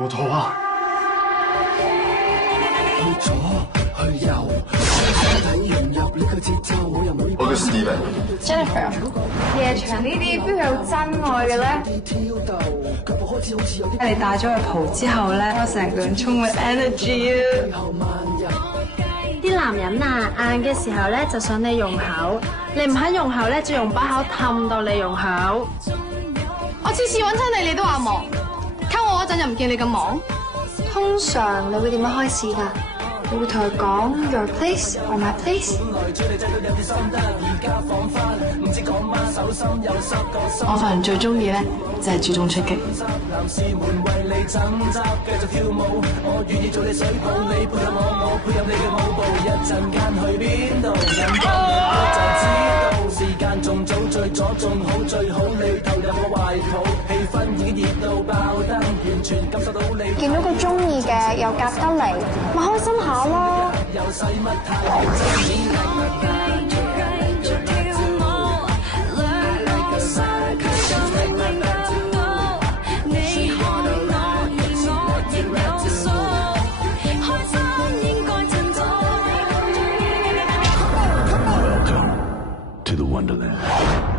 我錯啊！我叫 Steven。Jennifer。夜場呢啲邊有真愛嘅咧？你帶咗去蒲之後咧，我成個人充滿 energy 啊！啲男人啊，硬嘅時候咧就想你用口，你唔肯用口咧就用把口氹到你用口。我次次揾親你，你都話忙，溝我嗰陣又唔見你咁忙。通常你會點樣開始㗎？你會同佢講 Your place or my place？ 我份人最中意咧就係主動出擊。見到佢中意嘅又夾得嚟，咪開心下咯。Welcome to the Wonderland.